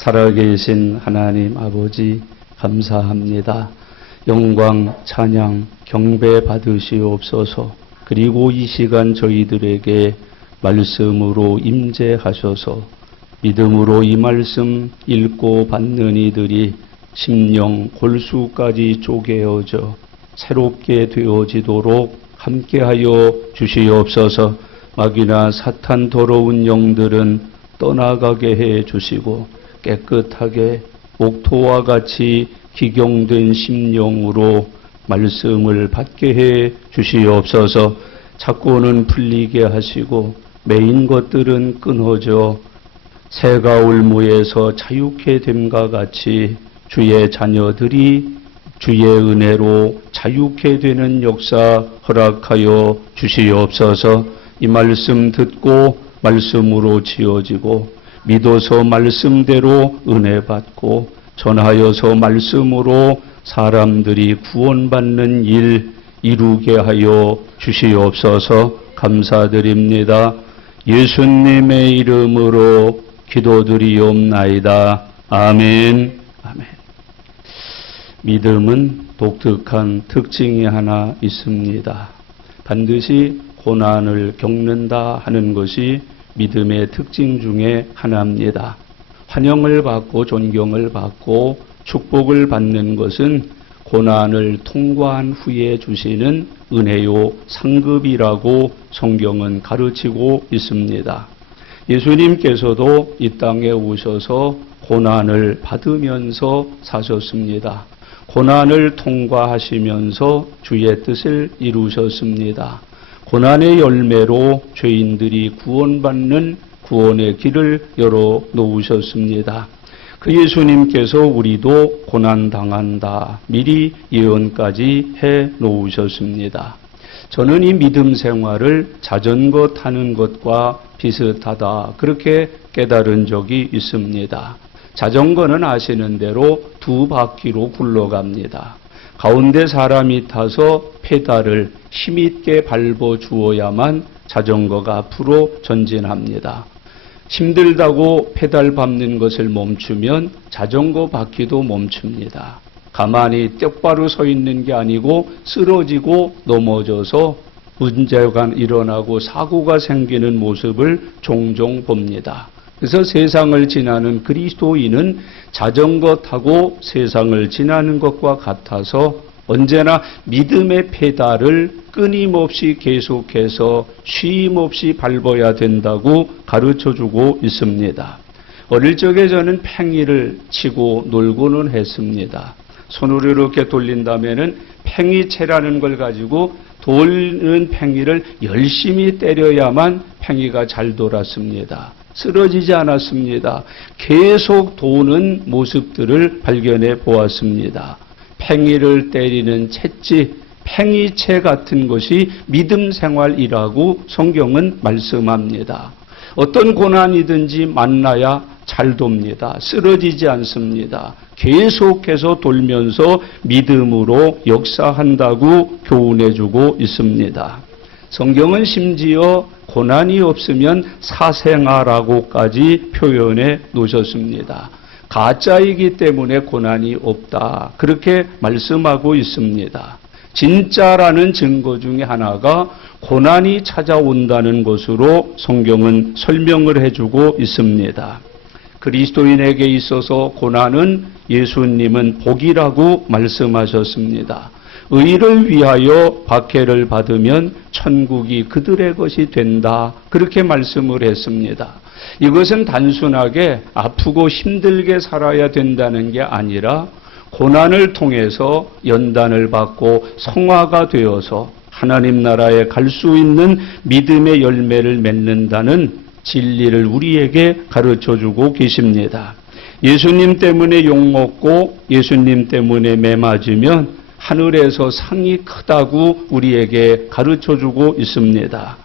살아계신 하나님 아버지 감사합니다. 영광, 찬양, 경배 받으시옵소서. 그리고 이 시간 저희들에게 말씀으로 임재하셔서 믿음으로 이 말씀 읽고 받는 이들이 심령 골수까지 쪼개어져 새롭게 되어지도록 함께하여 주시옵소서. 마귀나 사탄 더러운 영들은 떠나가게 해 주시고 깨끗하게 옥토와 같이 기경된 심령으로 말씀을 받게 해 주시옵소서. 자꾸는 풀리게 하시고 매인 것들은 끊어져 새가 울무에서 자유케 됨과 같이 주의 자녀들이 주의 은혜로 자유케 되는 역사 허락하여 주시옵소서. 이 말씀 듣고 말씀으로 지어지고 믿어서 말씀대로 은혜 받고 전하여서 말씀으로 사람들이 구원받는 일 이루게 하여 주시옵소서. 감사드립니다. 예수님의 이름으로 기도드리옵나이다. 아멘. 아멘. 믿음은 독특한 특징이 하나 있습니다. 반드시 고난을 겪는다 하는 것이 믿음의 특징 중에 하나입니다. 환영을 받고 존경을 받고 축복을 받는 것은 고난을 통과한 후에 주시는 은혜요 상급이라고 성경은 가르치고 있습니다. 예수님께서도 이 땅에 오셔서 고난을 받으면서 사셨습니다. 고난을 통과하시면서 주의 뜻을 이루셨습니다. 고난의 열매로 죄인들이 구원받는 구원의 길을 열어 놓으셨습니다. 그 예수님께서 우리도 고난당한다 미리 예언까지 해 놓으셨습니다. 저는 이 믿음 생활을 자전거 타는 것과 비슷하다 그렇게 깨달은 적이 있습니다. 자전거는 아시는 대로 두 바퀴로 굴러갑니다. 가운데 사람이 타서 페달을 힘있게 밟아 주어야만 자전거가 앞으로 전진합니다. 힘들다고 페달 밟는 것을 멈추면 자전거 바퀴도 멈춥니다. 가만히 똑바로 서 있는 게 아니고 쓰러지고 넘어져서 문제가 일어나고 사고가 생기는 모습을 종종 봅니다. 그래서 세상을 지나는 그리스도인은 자전거 타고 세상을 지나는 것과 같아서 언제나 믿음의 페달을 끊임없이 계속해서 쉼없이 밟아야 된다고 가르쳐주고 있습니다. 어릴 적에 저는 팽이를 치고 놀고는 했습니다. 손으로 이렇게 돌린다면은 팽이채라는 걸 가지고 돌는 팽이를 열심히 때려야만 팽이가 잘 돌았습니다. 쓰러지지 않았습니다. 계속 도는 모습들을 발견해 보았습니다. 팽이를 때리는 채찍, 팽이채 같은 것이 믿음 생활이라고 성경은 말씀합니다. 어떤 고난이든지 만나야 잘 돕니다. 쓰러지지 않습니다. 계속해서 돌면서 믿음으로 역사한다고 교훈해주고 있습니다. 성경은 심지어 고난이 없으면 사생아라고까지 표현해 놓으셨습니다. 가짜이기 때문에 고난이 없다. 그렇게 말씀하고 있습니다. 진짜라는 증거 중에 하나가 고난이 찾아온다는 것으로 성경은 설명을 해주고 있습니다. 그리스도인에게 있어서 고난은 예수님은 복이라고 말씀하셨습니다. 의를 위하여 박해를 받으면 천국이 그들의 것이 된다. 그렇게 말씀을 했습니다. 이것은 단순하게 아프고 힘들게 살아야 된다는 게 아니라 고난을 통해서 연단을 받고 성화가 되어서 하나님 나라에 갈 수 있는 믿음의 열매를 맺는다는 진리를 우리에게 가르쳐주고 계십니다. 예수님 때문에 욕먹고 예수님 때문에 매 맞으면 하늘에서 상이 크다고 우리에게 가르쳐주고 있습니다.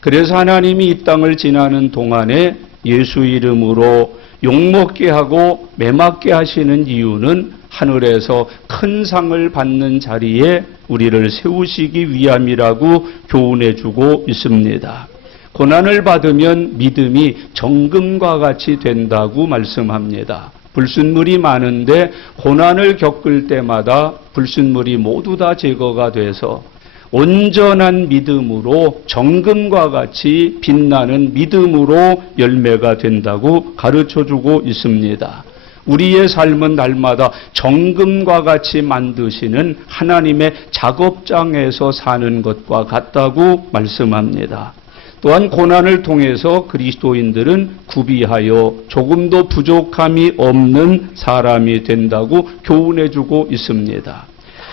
그래서 하나님이 이 땅을 지나는 동안에 예수 이름으로 욕먹게 하고 매맞게 하시는 이유는 하늘에서 큰 상을 받는 자리에 우리를 세우시기 위함이라고 교훈해주고 있습니다. 고난을 받으면 믿음이 정금과 같이 된다고 말씀합니다. 불순물이 많은데 고난을 겪을 때마다 불순물이 모두 다 제거가 돼서 온전한 믿음으로 정금과 같이 빛나는 믿음으로 열매가 된다고 가르쳐주고 있습니다. 우리의 삶은 날마다 정금과 같이 만드시는 하나님의 작업장에서 사는 것과 같다고 말씀합니다. 또한 고난을 통해서 그리스도인들은 구비하여 조금도 부족함이 없는 사람이 된다고 교훈해주고 있습니다.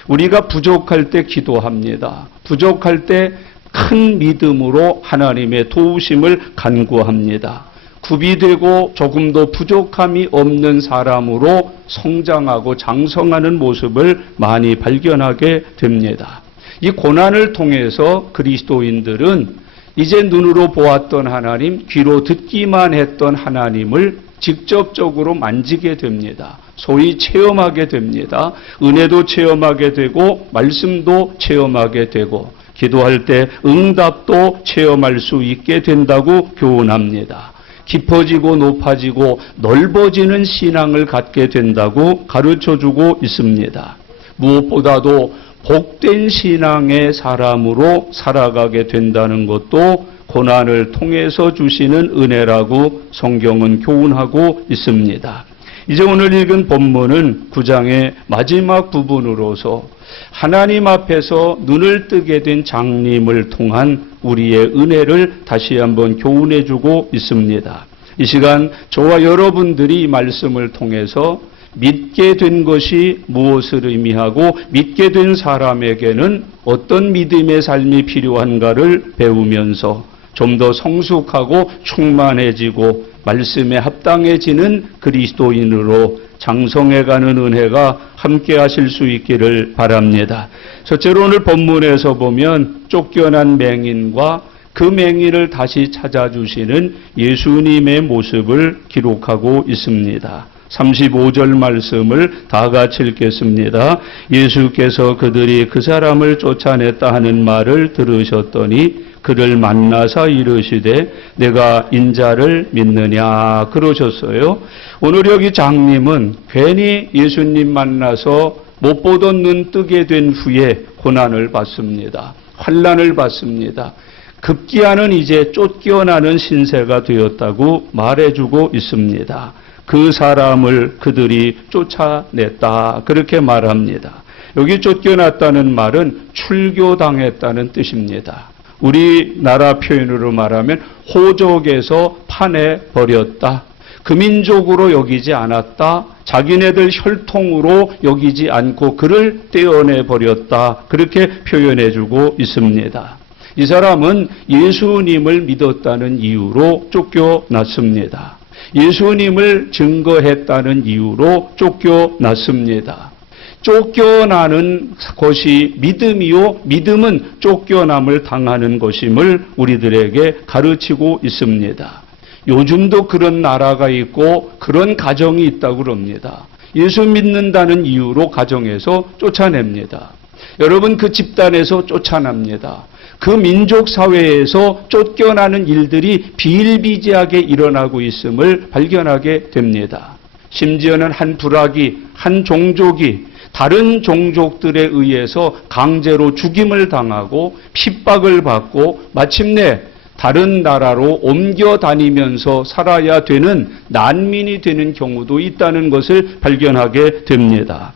우리가 부족할 때 기도합니다. 부족할 때 큰 믿음으로 하나님의 도우심을 간구합니다. 구비되고 조금도 부족함이 없는 사람으로 성장하고 장성하는 모습을 많이 발견하게 됩니다. 이 고난을 통해서 그리스도인들은 이제 눈으로 보았던 하나님, 귀로 듣기만 했던 하나님을 직접적으로 만지게 됩니다. 소위 체험하게 됩니다. 은혜도 체험하게 되고 말씀도 체험하게 되고 기도할 때 응답도 체험할 수 있게 된다고 교훈합니다. 깊어지고 높아지고 넓어지는 신앙을 갖게 된다고 가르쳐주고 있습니다. 무엇보다도 복된 신앙의 사람으로 살아가게 된다는 것도 고난을 통해서 주시는 은혜라고 성경은 교훈하고 있습니다. 이제 오늘 읽은 본문은 9장의 마지막 부분으로서 하나님 앞에서 눈을 뜨게 된 장님을 통한 우리의 은혜를 다시 한번 교훈해주고 있습니다. 이 시간 저와 여러분들이 이 말씀을 통해서 믿게 된 것이 무엇을 의미하고 믿게 된 사람에게는 어떤 믿음의 삶이 필요한가를 배우면서 좀 더 성숙하고 충만해지고 말씀에 합당해지는 그리스도인으로 장성해가는 은혜가 함께 하실 수 있기를 바랍니다. 첫째로 오늘 본문에서 보면 쫓겨난 맹인과 그 맹인을 다시 찾아주시는 예수님의 모습을 기록하고 있습니다. 35절 말씀을 다 같이 읽겠습니다. 예수께서 그들이 그 사람을 쫓아냈다 하는 말을 들으셨더니 그를 만나서 이르시되 내가 인자를 믿느냐 그러셨어요. 오늘 여기 장님은 괜히 예수님 만나서 못 보던 눈 뜨게 된 후에 고난을 받습니다. 환난을 받습니다. 급기야는 이제 쫓겨나는 신세가 되었다고 말해주고 있습니다. 그 사람을 그들이 쫓아냈다 그렇게 말합니다. 여기 쫓겨났다는 말은 출교당했다는 뜻입니다. 우리나라 표현으로 말하면 호적에서 파내버렸다. 그 민족으로 여기지 않았다. 자기네들 혈통으로 여기지 않고 그를 떼어내버렸다. 그렇게 표현해주고 있습니다. 이 사람은 예수님을 믿었다는 이유로 쫓겨났습니다. 예수님을 증거했다는 이유로 쫓겨났습니다. 쫓겨나는 것이 믿음이요, 믿음은 쫓겨남을 당하는 것임을 우리들에게 가르치고 있습니다. 요즘도 그런 나라가 있고 그런 가정이 있다고 그럽니다. 예수 믿는다는 이유로 가정에서 쫓아냅니다. 여러분 그 집단에서 쫓아납니다. 그 민족 사회에서 쫓겨나는 일들이 비일비재하게 일어나고 있음을 발견하게 됩니다. 심지어는 한 부락이, 한 종족이 다른 종족들에 의해서 강제로 죽임을 당하고 핍박을 받고 마침내 다른 나라로 옮겨 다니면서 살아야 되는 난민이 되는 경우도 있다는 것을 발견하게 됩니다.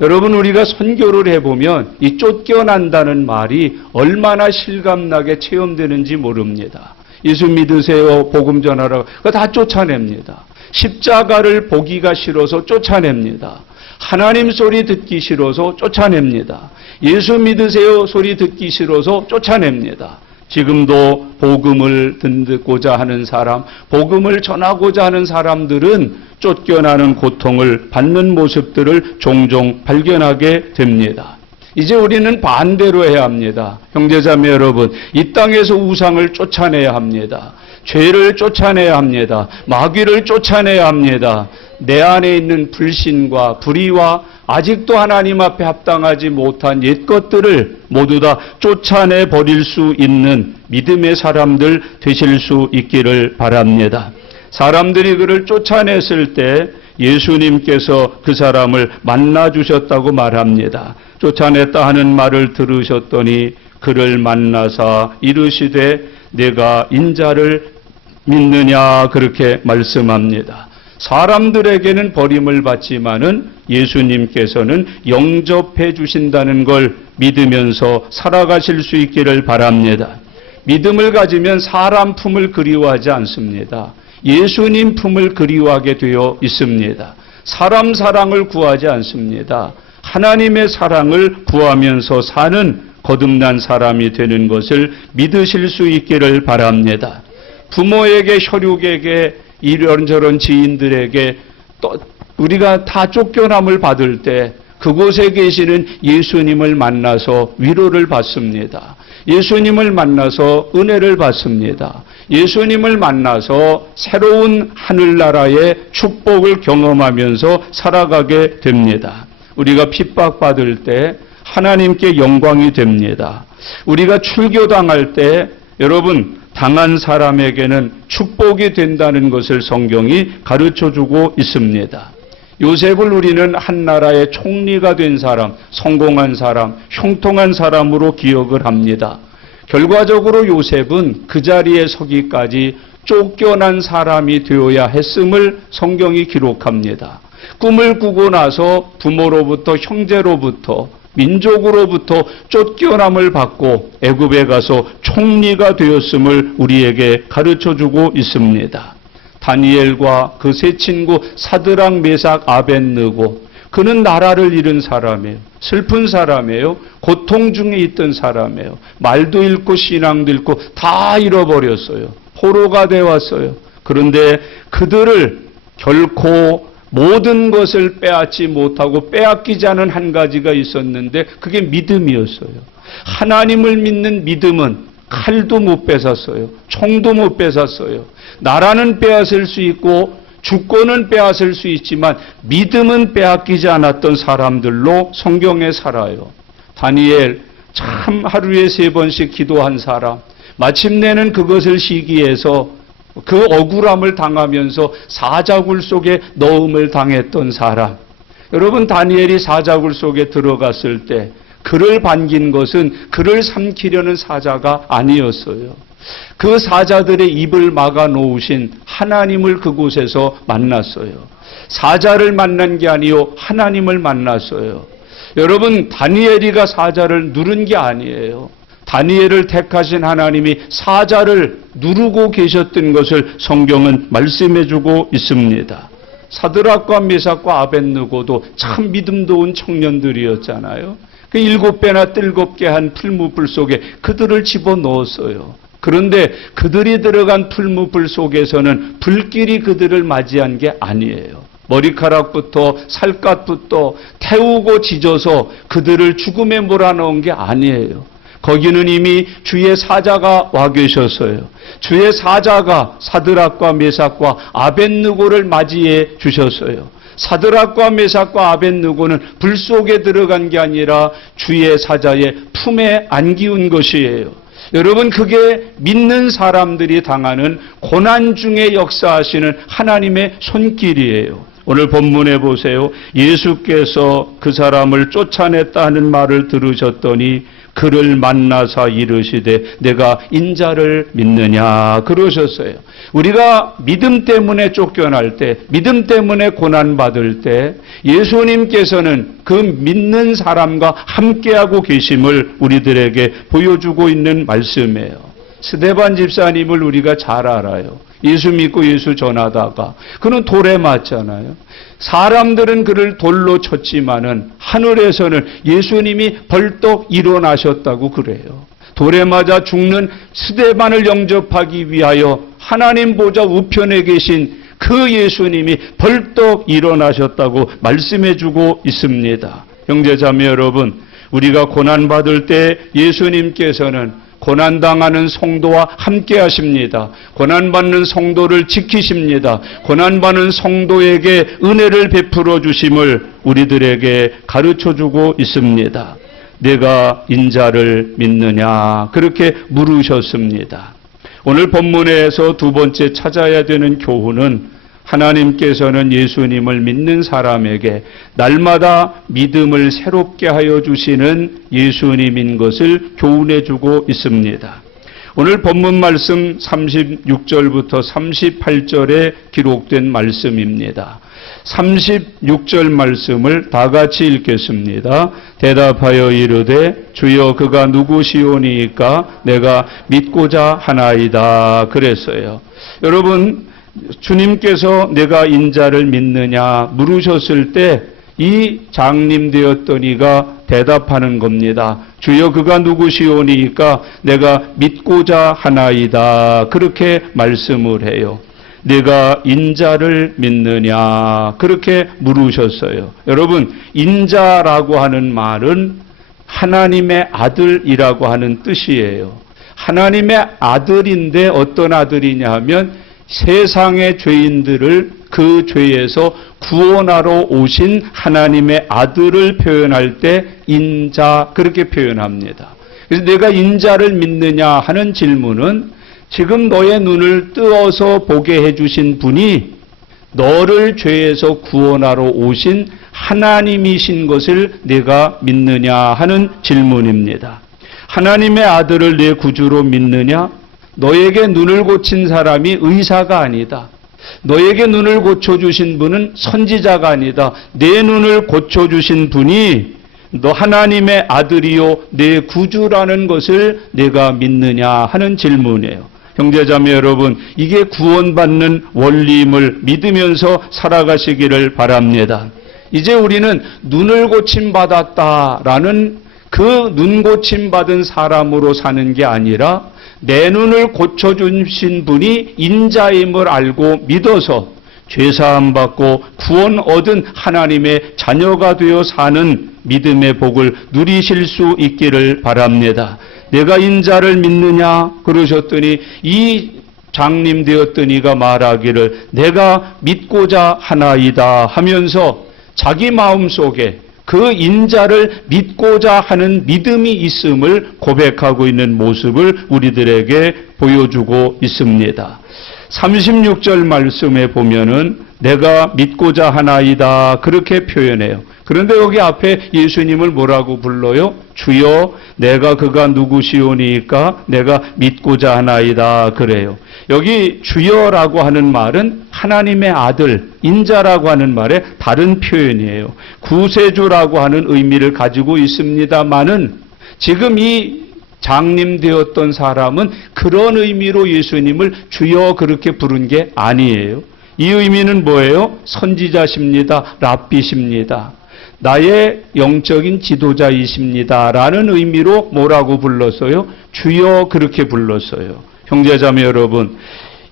여러분 우리가 선교를 해보면 이 쫓겨난다는 말이 얼마나 실감나게 체험되는지 모릅니다. 예수 믿으세요, 복음 전하라, 그거 다 쫓아냅니다. 십자가를 보기가 싫어서 쫓아냅니다. 하나님 소리 듣기 싫어서 쫓아냅니다. 예수 믿으세요 소리 듣기 싫어서 쫓아냅니다. 지금도 복음을 듣고자 하는 사람, 복음을 전하고자 하는 사람들은 쫓겨나는 고통을 받는 모습들을 종종 발견하게 됩니다. 이제 우리는 반대로 해야 합니다. 형제자매 여러분, 이 땅에서 우상을 쫓아내야 합니다. 죄를 쫓아내야 합니다. 마귀를 쫓아내야 합니다. 내 안에 있는 불신과 불의와 아직도 하나님 앞에 합당하지 못한 옛 것들을 모두 다 쫓아내 버릴 수 있는 믿음의 사람들 되실 수 있기를 바랍니다. 사람들이 그를 쫓아냈을 때 예수님께서 그 사람을 만나 주셨다고 말합니다. 쫓아냈다 하는 말을 들으셨더니 그를 만나사 이르시되 내가 인자를 믿느냐 그렇게 말씀합니다. 사람들에게는 버림을 받지만은 예수님께서는 영접해 주신다는 걸 믿으면서 살아가실 수 있기를 바랍니다. 믿음을 가지면 사람 품을 그리워하지 않습니다. 예수님 품을 그리워하게 되어 있습니다. 사람 사랑을 구하지 않습니다. 하나님의 사랑을 구하면서 사는 거듭난 사람이 되는 것을 믿으실 수 있기를 바랍니다. 부모에게, 혈육에게, 이런저런 지인들에게 또 우리가 다 쫓겨남을 받을 때 그곳에 계시는 예수님을 만나서 위로를 받습니다. 예수님을 만나서 은혜를 받습니다. 예수님을 만나서 새로운 하늘나라의 축복을 경험하면서 살아가게 됩니다. 우리가 핍박받을 때 하나님께 영광이 됩니다. 우리가 출교당할 때 여러분 당한 사람에게는 축복이 된다는 것을 성경이 가르쳐주고 있습니다. 요셉을 우리는 한 나라의 총리가 된 사람, 성공한 사람, 형통한 사람으로 기억을 합니다. 결과적으로 요셉은 그 자리에 서기까지 쫓겨난 사람이 되어야 했음을 성경이 기록합니다. 꿈을 꾸고 나서 부모로부터, 형제로부터, 민족으로부터 쫓겨남을 받고 애굽에 가서 총리가 되었음을 우리에게 가르쳐주고 있습니다. 다니엘과 그 세 친구 사드락, 메삭, 아벳느고, 그는 나라를 잃은 사람이에요. 슬픈 사람이에요. 고통 중에 있던 사람이에요. 말도 잃고 신앙도 잃고 다 잃어버렸어요. 포로가 되었어요. 그런데 그들을 결코 모든 것을 빼앗지 못하고 빼앗기지 않은 한 가지가 있었는데 그게 믿음이었어요. 하나님을 믿는 믿음은 칼도 못 뺏었어요. 총도 못 뺏었어요. 나라는 빼앗을 수 있고 주권은 빼앗을 수 있지만 믿음은 빼앗기지 않았던 사람들로 성경에 살아요. 다니엘 참 하루에 3번씩 기도한 사람, 마침내는 그것을 시기해서 그 억울함을 당하면서 사자굴 속에 넣음을 당했던 사람. 여러분, 다니엘이 사자굴 속에 들어갔을 때 그를 반긴 것은 그를 삼키려는 사자가 아니었어요. 그 사자들의 입을 막아 놓으신 하나님을 그곳에서 만났어요. 사자를 만난 게 아니요 하나님을 만났어요. 여러분, 다니엘이가 사자를 누른 게 아니에요. 다니엘을 택하신 하나님이 사자를 누르고 계셨던 것을 성경은 말씀해주고 있습니다. 사드락과 메삭과 아벳느고도 참 믿음도운 청년들이었잖아요. 그 7배나 뜨겁게 한 풀무불 속에 그들을 집어넣었어요. 그런데 그들이 들어간 풀무불 속에서는 불길이 그들을 맞이한 게 아니에요. 머리카락부터 살갗부터 태우고 지져서 그들을 죽음에 몰아넣은 게 아니에요. 거기는 이미 주의 사자가 와 계셨어요. 주의 사자가 사드락과 메삭과 아벳느고를 맞이해 주셨어요. 사드락과 메삭과 아벳느고는 불 속에 들어간 게 아니라 주의 사자의 품에 안기운 것이에요. 여러분, 그게 믿는 사람들이 당하는 고난 중에 역사하시는 하나님의 손길이에요. 오늘 본문에 보세요. 예수께서 그 사람을 쫓아냈다 하는 말을 들으셨더니 그를 만나사 이르시되 내가 인자를 믿느냐 그러셨어요. 우리가 믿음 때문에 쫓겨날 때, 믿음 때문에 고난받을 때 예수님께서는 그 믿는 사람과 함께하고 계심을 우리들에게 보여주고 있는 말씀이에요. 스데반 집사님을 우리가 잘 알아요. 예수 믿고 예수 전하다가 그는 돌에 맞잖아요. 사람들은 그를 돌로 쳤지만은 하늘에서는 예수님이 벌떡 일어나셨다고 그래요. 돌에 맞아 죽는 스데반을 영접하기 위하여 하나님 보좌 우편에 계신 그 예수님이 벌떡 일어나셨다고 말씀해주고 있습니다. 형제자매 여러분, 우리가 고난받을 때 예수님께서는 고난당하는 성도와 함께 하십니다. 고난받는 성도를 지키십니다. 고난받는 성도에게 은혜를 베풀어 주심을 우리들에게 가르쳐주고 있습니다. 내가 인자를 믿느냐 그렇게 물으셨습니다. 오늘 본문에서 두 번째 찾아야 되는 교훈은 하나님께서는 예수님을 믿는 사람에게 날마다 믿음을 새롭게 하여 주시는 예수님인 것을 교훈해 주고 있습니다. 오늘 본문 말씀 36절부터 38절에 기록된 말씀입니다. 36절 말씀을 다 같이 읽겠습니다. 대답하여 이르되 주여 그가 누구시오니까 내가 믿고자 하나이다 그랬어요. 여러분, 주님께서 내가 인자를 믿느냐 물으셨을 때 이 장님 되었던 이가 대답하는 겁니다. 주여 그가 누구시오니까 내가 믿고자 하나이다 그렇게 말씀을 해요. 내가 인자를 믿느냐 그렇게 물으셨어요. 여러분, 인자라고 하는 말은 하나님의 아들이라고 하는 뜻이에요. 하나님의 아들인데 어떤 아들이냐 하면 세상의 죄인들을 그 죄에서 구원하러 오신 하나님의 아들을 표현할 때 인자 그렇게 표현합니다. 그래서 내가 인자를 믿느냐 하는 질문은 지금 너의 눈을 뜨어서 보게 해주신 분이 너를 죄에서 구원하러 오신 하나님이신 것을 내가 믿느냐 하는 질문입니다. 하나님의 아들을 내 구주로 믿느냐? 너에게 눈을 고친 사람이 의사가 아니다. 너에게 눈을 고쳐주신 분은 선지자가 아니다. 내 눈을 고쳐주신 분이 너 하나님의 아들이요 내 구주라는 것을 내가 믿느냐 하는 질문이에요. 형제자매 여러분, 이게 구원받는 원리임을 믿으면서 살아가시기를 바랍니다. 이제 우리는 눈을 고침받았다라는 그 눈 고침받은 사람으로 사는 게 아니라 내 눈을 고쳐주신 분이 인자임을 알고 믿어서 죄사함 받고 구원 얻은 하나님의 자녀가 되어 사는 믿음의 복을 누리실 수 있기를 바랍니다. 내가 인자를 믿느냐 그러셨더니 이 장님 되었던 이가 말하기를 내가 믿고자 하나이다 하면서 자기 마음속에 그 인자를 믿고자 하는 믿음이 있음을 고백하고 있는 모습을 우리들에게 보여주고 있습니다. 36절 말씀에 보면은 내가 믿고자 하나이다 그렇게 표현해요. 그런데 여기 앞에 예수님을 뭐라고 불러요? 주여 내가 그가 누구시오니까 내가 믿고자 하나이다 그래요. 여기 주여라고 하는 말은 하나님의 아들, 인자라고 하는 말의 다른 표현이에요. 구세주라고 하는 의미를 가지고 있습니다만은 지금 이 장님 되었던 사람은 그런 의미로 예수님을 주여 그렇게 부른 게 아니에요. 이 의미는 뭐예요? 선지자십니다. 랍비십니다. 나의 영적인 지도자이십니다. 라는 의미로 뭐라고 불렀어요? 주여 그렇게 불렀어요. 형제자매 여러분,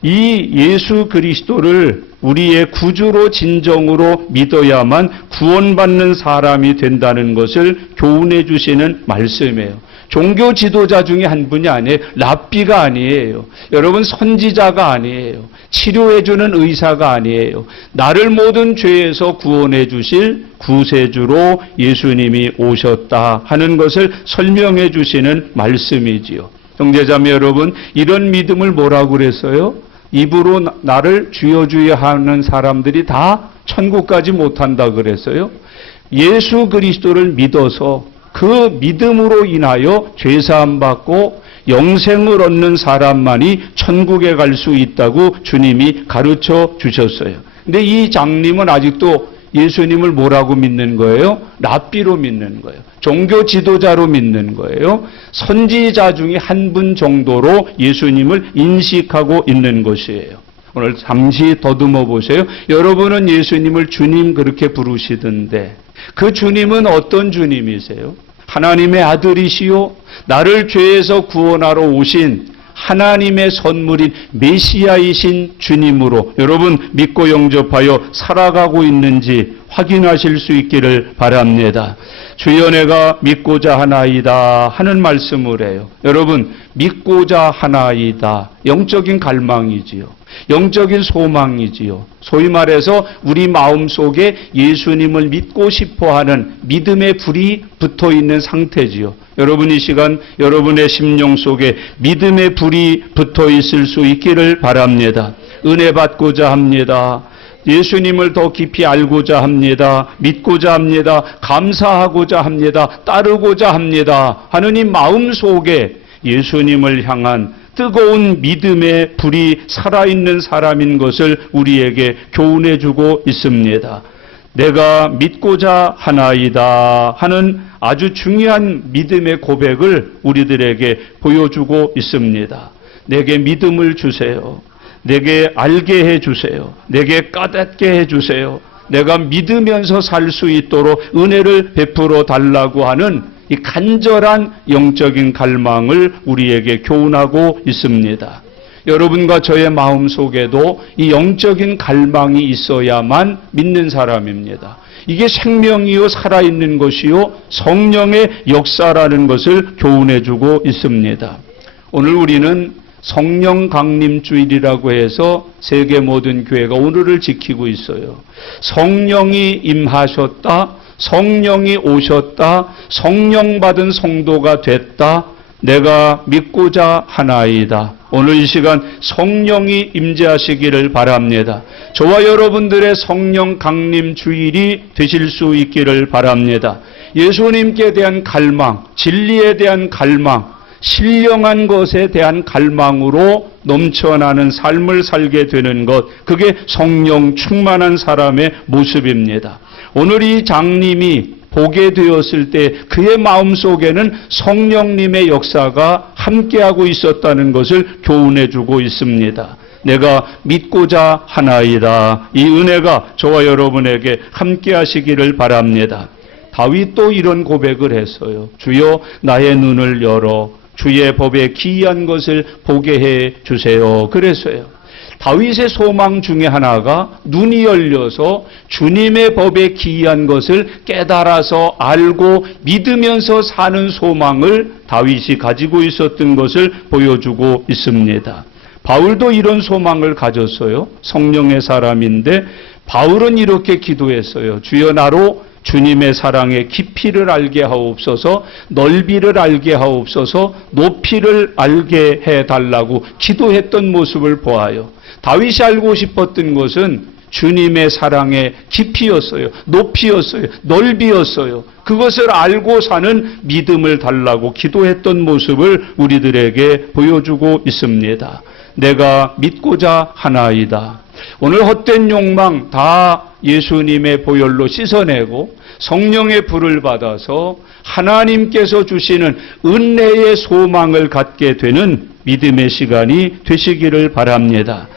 이 예수 그리스도를 우리의 구주로 진정으로 믿어야만 구원받는 사람이 된다는 것을 교훈해 주시는 말씀이에요. 종교 지도자 중에 한 분이 아니에요. 랍비가 아니에요. 여러분, 선지자가 아니에요. 치료해 주는 의사가 아니에요. 나를 모든 죄에서 구원해 주실 구세주로 예수님이 오셨다 하는 것을 설명해 주시는 말씀이지요. 형제자매 여러분, 이런 믿음을 뭐라고 그랬어요? 입으로 나를 주여 주여 하는 사람들이 다 천국까지 못한다 그랬어요. 예수 그리스도를 믿어서 그 믿음으로 인하여 죄사함 받고 영생을 얻는 사람만이 천국에 갈 수 있다고 주님이 가르쳐 주셨어요. 근데 이 장님은 아직도 예수님을 뭐라고 믿는 거예요? 랍비로 믿는 거예요. 종교 지도자로 믿는 거예요. 선지자 중에 한 분 정도로 예수님을 인식하고 있는 것이에요. 오늘 잠시 더듬어 보세요. 여러분은 예수님을 주님 그렇게 부르시던데 그 주님은 어떤 주님이세요? 하나님의 아들이시요 나를 죄에서 구원하러 오신 하나님의 선물인 메시아이신 주님으로 여러분 믿고 영접하여 살아가고 있는지 확인하실 수 있기를 바랍니다. 주여 내가 믿고자 하나이다 하는 말씀을 해요. 여러분, 믿고자 하나이다. 영적인 갈망이지요. 영적인 소망이지요. 소위 말해서 우리 마음속에 예수님을 믿고 싶어하는 믿음의 불이 붙어있는 상태지요. 여러분 이 시간 여러분의 심령 속에 믿음의 불이 붙어있을 수 있기를 바랍니다. 은혜 받고자 합니다. 예수님을 더 깊이 알고자 합니다. 믿고자 합니다. 감사하고자 합니다. 따르고자 합니다. 하는 이 마음 속에 예수님을 향한 뜨거운 믿음의 불이 살아있는 사람인 것을 우리에게 교훈해 주고 있습니다. 내가 믿고자 하나이다 하는 아주 중요한 믿음의 고백을 우리들에게 보여주고 있습니다. 내게 믿음을 주세요. 내게 알게 해 주세요. 내게 깨닫게 해 주세요. 내가 믿으면서 살 수 있도록 은혜를 베풀어 달라고 하는 이 간절한 영적인 갈망을 우리에게 교훈하고 있습니다. 여러분과 저의 마음 속에도 이 영적인 갈망이 있어야만 믿는 사람입니다. 이게 생명이요 살아있는 것이요 성령의 역사라는 것을 교훈해 주고 있습니다. 오늘 우리는 성령 강림 주일이라고 해서 세계 모든 교회가 오늘을 지키고 있어요. 성령이 임하셨다. 성령이 오셨다. 성령 받은 성도가 됐다. 내가 믿고자 하나이다. 오늘 이 시간 성령이 임재하시기를 바랍니다. 저와 여러분들의 성령 강림 주일이 되실 수 있기를 바랍니다. 예수님께 대한 갈망, 진리에 대한 갈망, 신령한 것에 대한 갈망으로 넘쳐나는 삶을 살게 되는 것, 그게 성령 충만한 사람의 모습입니다. 오늘 이 장님이 보게 되었을 때 그의 마음속에는 성령님의 역사가 함께하고 있었다는 것을 교훈해 주고 있습니다. 내가 믿고자 하나이다. 이 은혜가 저와 여러분에게 함께하시기를 바랍니다. 다윗도 이런 고백을 했어요. 주여 나의 눈을 열어 주의 법에 기이한 것을 보게 해 주세요. 그래서요. 다윗의 소망 중에 하나가 눈이 열려서 주님의 법에 기이한 것을 깨달아서 알고 믿으면서 사는 소망을 다윗이 가지고 있었던 것을 보여주고 있습니다. 바울도 이런 소망을 가졌어요. 성령의 사람인데 바울은 이렇게 기도했어요. 주여 나로 주님의 사랑의 깊이를 알게 하옵소서, 넓이를 알게 하옵소서, 높이를 알게 해달라고 기도했던 모습을 보아요. 다윗이 알고 싶었던 것은 주님의 사랑의 깊이였어요. 높이였어요. 넓이였어요. 그것을 알고 사는 믿음을 달라고 기도했던 모습을 우리들에게 보여주고 있습니다. 내가 믿고자 하나이다. 오늘 헛된 욕망 다 예수님의 보혈로 씻어내고 성령의 불을 받아서 하나님께서 주시는 은혜의 소망을 갖게 되는 믿음의 시간이 되시기를 바랍니다.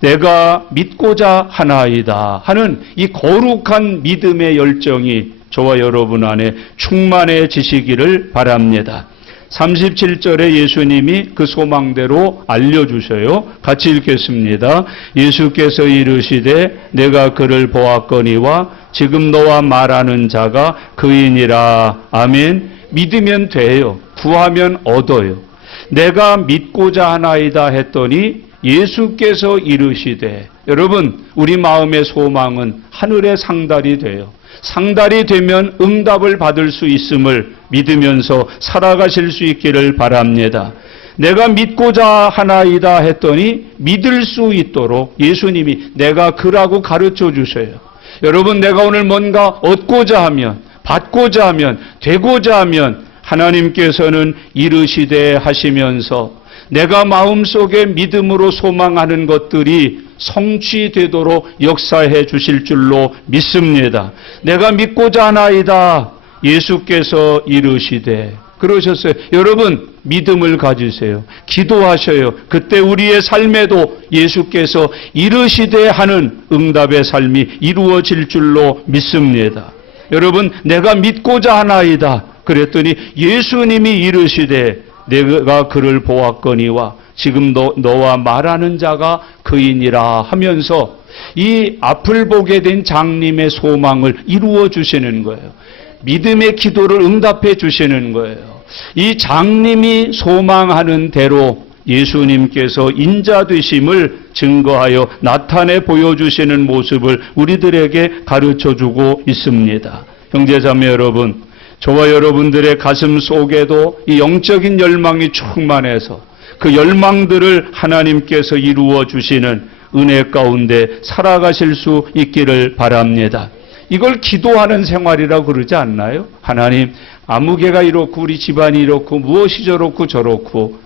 내가 믿고자 하나이다 하는 이 거룩한 믿음의 열정이 저와 여러분 안에 충만해지시기를 바랍니다. 37절에 예수님이 그 소망대로 알려주셔요. 같이 읽겠습니다. 예수께서 이르시되 내가 그를 보았거니와 지금 너와 말하는 자가 그이니라. 아멘. 믿으면 돼요. 구하면 얻어요. 내가 믿고자 하나이다 했더니 예수께서 이르시되, 여러분 우리 마음의 소망은 하늘의 상달이 돼요. 상달이 되면 응답을 받을 수 있음을 믿으면서 살아가실 수 있기를 바랍니다. 내가 믿고자 하나이다 했더니 믿을 수 있도록 예수님이 내가 그라고 가르쳐 주셔요. 여러분 내가 오늘 뭔가 얻고자 하면, 받고자 하면, 되고자 하면 하나님께서는 이르시되 하시면서 내가 마음속에 믿음으로 소망하는 것들이 성취되도록 역사해 주실 줄로 믿습니다. 내가 믿고자 하나이다. 예수께서 이르시되 그러셨어요. 여러분 믿음을 가지세요. 기도하셔요. 그때 우리의 삶에도 예수께서 이르시되 하는 응답의 삶이 이루어질 줄로 믿습니다. 여러분 내가 믿고자 하나이다. 그랬더니 예수님이 이르시되 내가 그를 보았거니와 지금 너와 말하는 자가 그이니라 하면서 이 앞을 보게 된 장님의 소망을 이루어 주시는 거예요. 믿음의 기도를 응답해 주시는 거예요. 이 장님이 소망하는 대로 예수님께서 인자되심을 증거하여 나타내 보여주시는 모습을 우리들에게 가르쳐주고 있습니다. 형제자매 여러분, 저와 여러분들의 가슴 속에도 이 영적인 열망이 충만해서 그 열망들을 하나님께서 이루어 주시는 은혜 가운데 살아가실 수 있기를 바랍니다. 이걸 기도하는 생활이라고 그러지 않나요? 하나님, 아무개가 이렇고 우리 집안이 이렇고 무엇이 저렇고 저렇고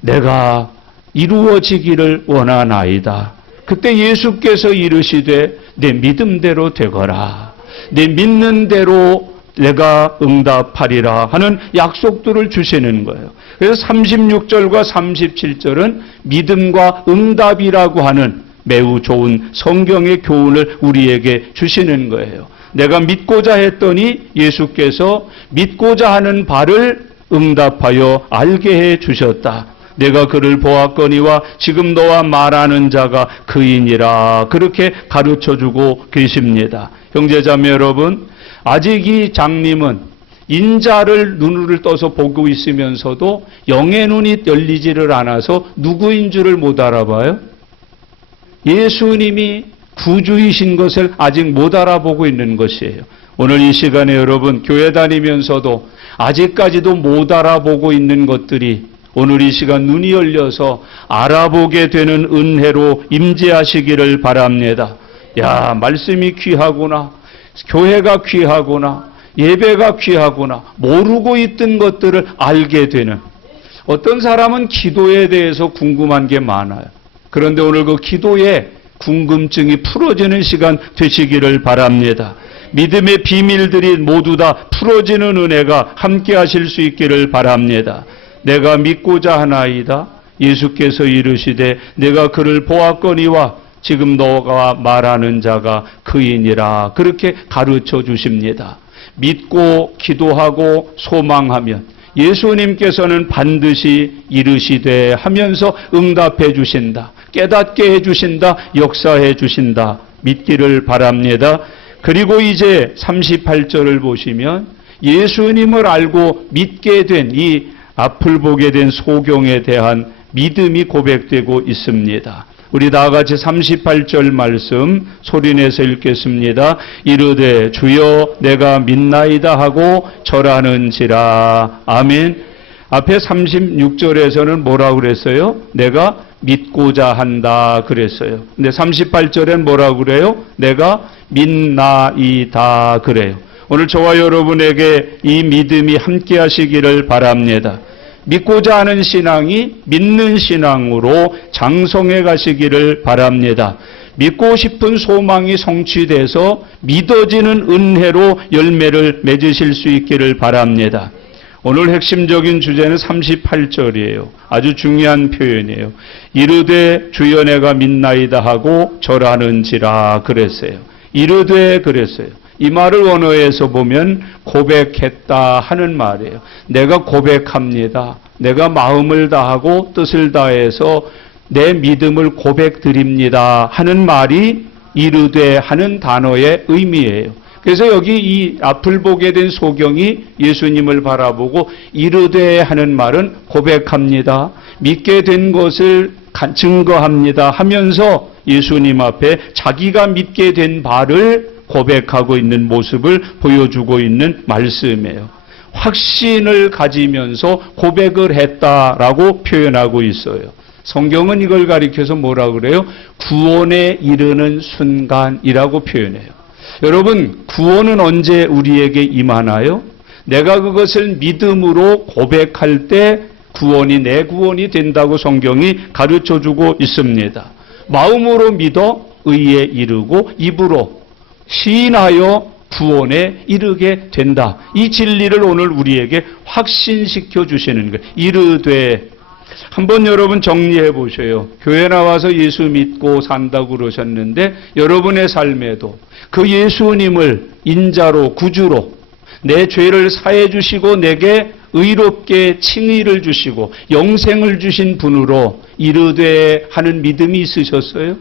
내가 이루어지기를 원하나이다. 그때 예수께서 이르시되 내 믿음대로 되거라. 내 믿는 대로 내가 응답하리라 하는 약속들을 주시는 거예요. 그래서 36절과 37절은 믿음과 응답이라고 하는 매우 좋은 성경의 교훈을 우리에게 주시는 거예요. 내가 믿고자 했더니 예수께서 믿고자 하는 바를 응답하여 알게 해 주셨다. 내가 그를 보았거니와 지금 너와 말하는 자가 그이니라. 그렇게 가르쳐주고 계십니다. 형제자매 여러분, 아직 이 장님은 인자를 눈을 떠서 보고 있으면서도 영의 눈이 열리지를 않아서 누구인 줄을 못 알아봐요. 예수님이 구주이신 것을 아직 못 알아보고 있는 것이에요. 오늘 이 시간에 여러분 교회 다니면서도 아직까지도 못 알아보고 있는 것들이 오늘 이 시간 눈이 열려서 알아보게 되는 은혜로 임재하시기를 바랍니다. 야, 말씀이 귀하구나. 교회가 귀하구나. 예배가 귀하구나. 모르고 있던 것들을 알게 되는. 어떤 사람은 기도에 대해서 궁금한 게 많아요. 그런데 오늘 그 기도에 궁금증이 풀어지는 시간 되시기를 바랍니다. 믿음의 비밀들이 모두 다 풀어지는 은혜가 함께 하실 수 있기를 바랍니다. 내가 믿고자 하나이다. 예수께서 이르시되 내가 그를 보았거니와 지금 너가 말하는 자가 그이니라. 그렇게 가르쳐 주십니다. 믿고 기도하고 소망하면 예수님께서는 반드시 이르시되 하면서 응답해 주신다. 깨닫게 해 주신다. 역사해 주신다. 믿기를 바랍니다. 그리고 이제 38절을 보시면 예수님을 알고 믿게 된 이 앞을 보게 된 소경에 대한 믿음이 고백되고 있습니다. 우리 다 같이 38절 말씀 소리내서 읽겠습니다. 이르되 주여 내가 믿나이다 하고 절하는지라. 아멘. 앞에 36절에서는 뭐라고 그랬어요? 내가 믿고자 한다 그랬어요. 근데 38절엔 뭐라고 그래요? 내가 믿나이다 그래요. 오늘 저와 여러분에게 이 믿음이 함께 하시기를 바랍니다. 믿고자 하는 신앙이 믿는 신앙으로 장성해 가시기를 바랍니다. 믿고 싶은 소망이 성취돼서 믿어지는 은혜로 열매를 맺으실 수 있기를 바랍니다. 오늘 핵심적인 주제는 38절이에요. 아주 중요한 표현이에요. 이르되 주여 내가 믿나이다 하고 절하는지라 그랬어요. 이르되 그랬어요. 이 말을 원어에서 보면 고백했다 하는 말이에요. 내가 고백합니다. 내가 마음을 다하고 뜻을 다해서 내 믿음을 고백드립니다 하는 말이 이르되 하는 단어의 의미예요. 그래서 여기 이 앞을 보게 된 소경이 예수님을 바라보고 이르되 하는 말은 고백합니다. 믿게 된 것을 증거합니다 하면서 예수님 앞에 자기가 믿게 된 바를 고백하고 있는 모습을 보여주고 있는 말씀이에요. 확신을 가지면서 고백을 했다라고 표현하고 있어요. 성경은 이걸 가리켜서 뭐라고 그래요? 구원에 이르는 순간이라고 표현해요. 여러분, 구원은 언제 우리에게 임하나요? 내가 그것을 믿음으로 고백할 때 구원이 내 구원이 된다고 성경이 가르쳐주고 있습니다. 마음으로 믿어 의에 이르고 입으로 시인하여 구원에 이르게 된다. 이 진리를 오늘 우리에게 확신시켜 주시는 거예요. 이르되 한번 여러분 정리해 보셔요. 교회 나와서 예수 믿고 산다고 그러셨는데 여러분의 삶에도 그 예수님을 인자로 구주로 내 죄를 사해 주시고 내게 의롭게 칭의를 주시고 영생을 주신 분으로 이르되 하는 믿음이 있으셨어요?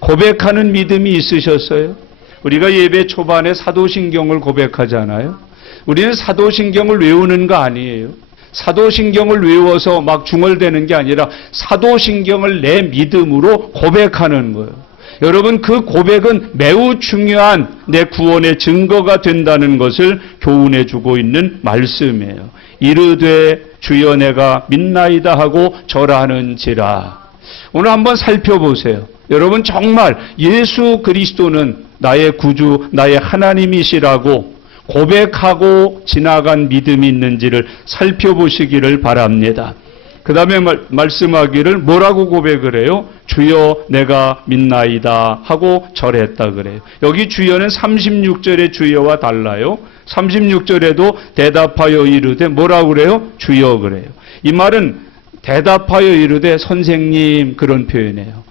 고백하는 믿음이 있으셨어요? 우리가 예배 초반에 사도신경을 고백하잖아요. 우리는 사도신경을 외우는 거 아니에요. 사도신경을 외워서 막 중얼대는 게 아니라 사도신경을 내 믿음으로 고백하는 거예요. 여러분, 그 고백은 매우 중요한 내 구원의 증거가 된다는 것을 교훈해 주고 있는 말씀이에요. 이르되 주여 내가 믿나이다 하고 절하는지라. 오늘 한번 살펴보세요. 여러분 정말 예수 그리스도는 나의 구주, 나의 하나님이시라고 고백하고 지나간 믿음이 있는지를 살펴보시기를 바랍니다. 그 다음에 말씀하기를 뭐라고 고백을 해요? 주여 내가 믿나이다 하고 절했다 그래요. 여기 주여는 36절의 주여와 달라요. 36절에도 대답하여 이르되 뭐라고 그래요? 주여 그래요. 이 말은 대답하여 이르되 선생님 그런 표현이에요.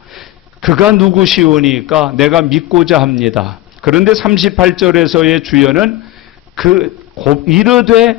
그가 누구시오니까 내가 믿고자 합니다. 그런데 38절에서의 주여는 이르되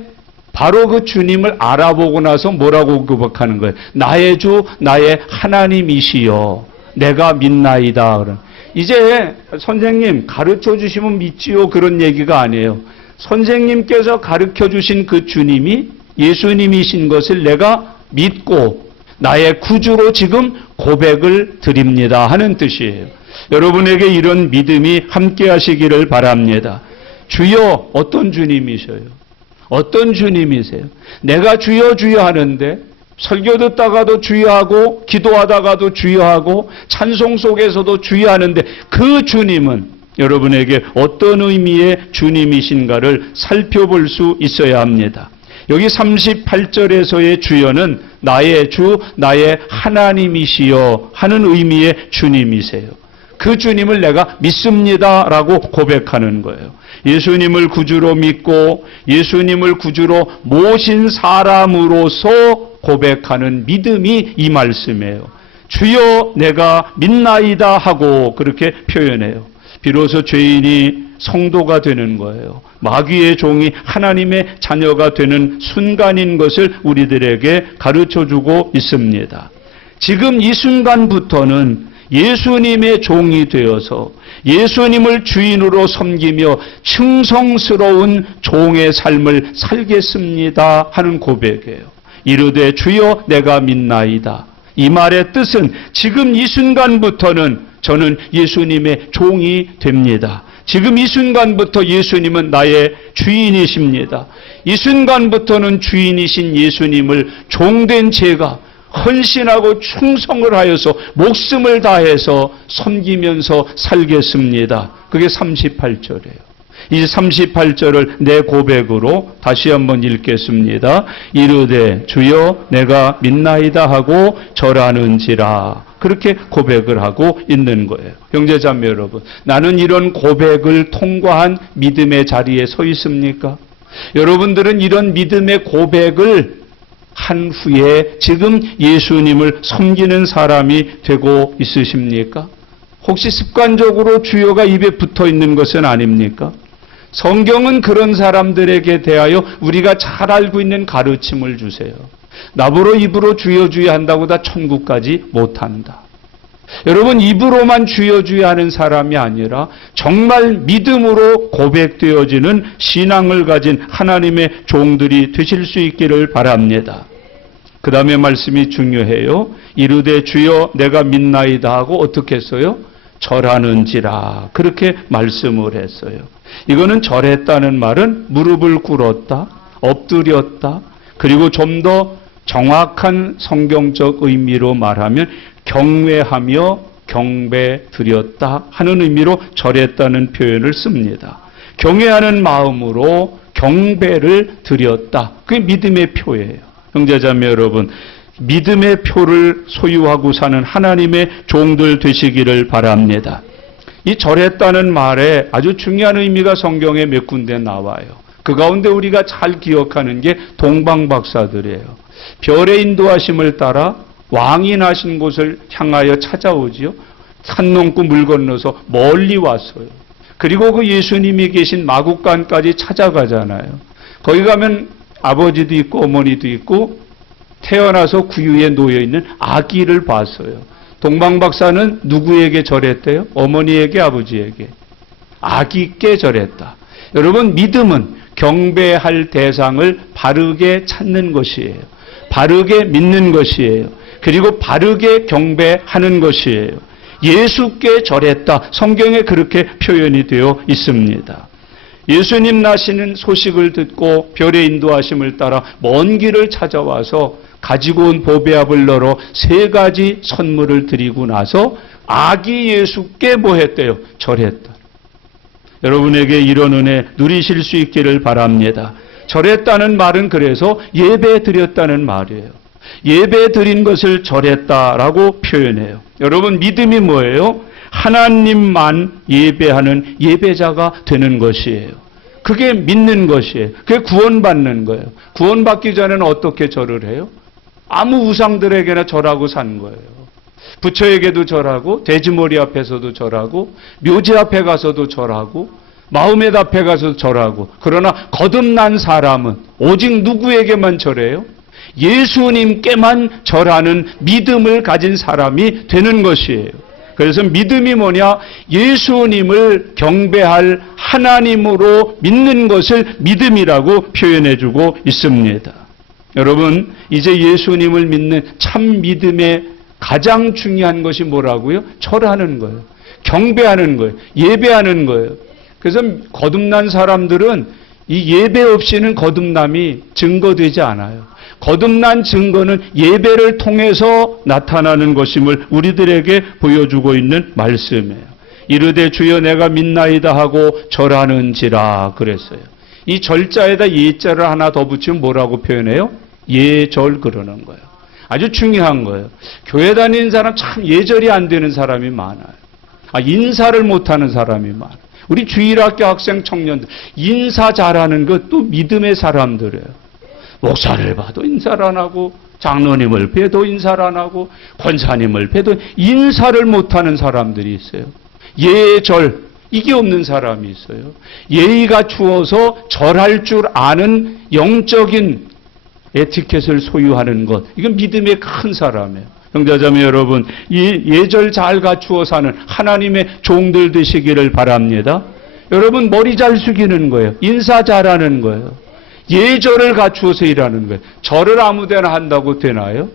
바로 그 주님을 알아보고 나서 뭐라고 고백하는 거예요? 나의 주, 나의 하나님이시여. 내가 믿나이다. 이제 선생님 가르쳐 주시면 믿지요. 그런 얘기가 아니에요. 선생님께서 가르쳐 주신 그 주님이 예수님이신 것을 내가 믿고 나의 구주로 지금 고백을 드립니다 하는 뜻이에요. 여러분에게 이런 믿음이 함께 하시기를 바랍니다. 주여 어떤 주님이셔요? 어떤 주님이세요? 내가 주여 주여 하는데 설교 듣다가도 주여 하고 기도하다가도 주여 하고 찬송 속에서도 주여 하는데 그 주님은 여러분에게 어떤 의미의 주님이신가를 살펴볼 수 있어야 합니다. 여기 38절에서의 주여는 나의 주, 나의 하나님이시여 하는 의미의 주님이세요. 그 주님을 내가 믿습니다라고 고백하는 거예요. 예수님을 구주로 믿고 예수님을 구주로 모신 사람으로서 고백하는 믿음이 이 말씀이에요. 주여 내가 믿나이다 하고 그렇게 표현해요. 비로소 죄인이 성도가 되는 거예요. 마귀의 종이 하나님의 자녀가 되는 순간인 것을 우리들에게 가르쳐주고 있습니다. 지금 이 순간부터는 예수님의 종이 되어서 예수님을 주인으로 섬기며 충성스러운 종의 삶을 살겠습니다 하는 고백이에요. 이르되 주여 내가 믿나이다. 이 말의 뜻은 지금 이 순간부터는 저는 예수님의 종이 됩니다. 지금 이 순간부터 예수님은 나의 주인이십니다. 이 순간부터는 주인이신 예수님을 종된 제가 헌신하고 충성을 하여서 목숨을 다해서 섬기면서 살겠습니다. 그게 38절이에요. 이 38절을 내 고백으로 다시 한번 읽겠습니다. 이르되 주여 내가 믿나이다 하고 절하는지라. 그렇게 고백을 하고 있는 거예요. 형제자매 여러분, 나는 이런 고백을 통과한 믿음의 자리에 서 있습니까? 여러분들은 이런 믿음의 고백을 한 후에 지금 예수님을 섬기는 사람이 되고 있으십니까? 혹시 습관적으로 주여가 입에 붙어 있는 것은 아닙니까? 성경은 그런 사람들에게 대하여 우리가 잘 알고 있는 가르침을 주세요. 나보러 입으로 주여 주여 한다고 다 천국까지 못한다. 여러분, 입으로만 주여 주여 하는 사람이 아니라 정말 믿음으로 고백되어지는 신앙을 가진 하나님의 종들이 되실 수 있기를 바랍니다. 그 다음에 말씀이 중요해요. 이르되 주여 내가 믿나이다 하고 어떻게 했어요? 절하는지라. 그렇게 말씀을 했어요. 이거는 절했다는 말은 무릎을 꿇었다, 엎드렸다, 그리고 좀 더 정확한 성경적 의미로 말하면 경외하며 경배 드렸다 하는 의미로 절했다는 표현을 씁니다. 경외하는 마음으로 경배를 드렸다. 그게 믿음의 표예요. 형제자매 여러분, 믿음의 표를 소유하고 사는 하나님의 종들 되시기를 바랍니다. 이 절했다는 말에 아주 중요한 의미가 성경에 몇 군데 나와요. 그 가운데 우리가 잘 기억하는 게 동방박사들이에요. 별의 인도하심을 따라 왕이 나신 곳을 향하여 찾아오지요. 산 넘고 물 건너서 멀리 왔어요. 그리고 그 예수님이 계신 마국간까지 찾아가잖아요. 거기 가면 아버지도 있고 어머니도 있고 태어나서 구유에 놓여있는 아기를 봤어요. 동방박사는 누구에게 절했대요? 어머니에게, 아버지에게? 아기께 절했다. 여러분, 믿음은 경배할 대상을 바르게 찾는 것이에요. 바르게 믿는 것이에요. 그리고 바르게 경배하는 것이에요. 예수께 절했다. 성경에 그렇게 표현이 되어 있습니다. 예수님 나시는 소식을 듣고 별의 인도하심을 따라 먼 길을 찾아와서 가지고 온 보배압을 널어 3가지 선물을 드리고 나서 아기 예수께 뭐 했대요? 절했다. 여러분에게 이런 은혜 누리실 수 있기를 바랍니다. 절했다는 말은 그래서 예배 드렸다는 말이에요. 예배 드린 것을 절했다라고 표현해요. 여러분, 믿음이 뭐예요? 하나님만 예배하는 예배자가 되는 것이에요. 그게 믿는 것이에요. 그게 구원받는 거예요. 구원받기 전에는 어떻게 절을 해요? 아무 우상들에게나 절하고 산 거예요. 부처에게도 절하고, 돼지머리 앞에서도 절하고, 묘지 앞에 가서도 절하고, 마음의 앞에 가서 절하고. 그러나 거듭난 사람은 오직 누구에게만 절해요? 예수님께만 절하는 믿음을 가진 사람이 되는 것이에요. 그래서 믿음이 뭐냐? 예수님을 경배할 하나님으로 믿는 것을 믿음이라고 표현해주고 있습니다. 여러분, 이제 예수님을 믿는 참 믿음의 가장 중요한 것이 뭐라고요? 절하는 거예요. 경배하는 거예요. 예배하는 거예요. 그래서 거듭난 사람들은 이 예배 없이는 거듭남이 증거되지 않아요. 거듭난 증거는 예배를 통해서 나타나는 것임을 우리들에게 보여주고 있는 말씀이에요. 이르되 주여 내가 믿나이다 하고 절하는지라 그랬어요. 이 절자에다 예자를 하나 더 붙이면 뭐라고 표현해요? 예절 그러는 거예요. 아주 중요한 거예요. 교회 다니는 사람 참 예절이 안 되는 사람이 많아요. 인사를 못하는 사람이 많아요. 우리 주일학교 학생 청년들 인사 잘하는 것도 믿음의 사람들이에요. 목사를 봐도 인사를 안 하고, 장로님을 뵈도 인사를 안 하고, 권사님을 뵈도 인사를 못하는 사람들이 있어요. 예절, 이게 없는 사람이 있어요. 예의가 추워서 절할 줄 아는 영적인 에티켓을 소유하는 것, 이건 믿음의 큰 사람이에요. 형제자매 여러분, 이 예절 잘 갖추어 사는 하나님의 종들 되시기를 바랍니다. 여러분, 머리 잘 숙이는 거예요. 인사 잘하는 거예요. 예절을 갖추어서 일하는 거예요. 절을 아무데나 한다고 되나요?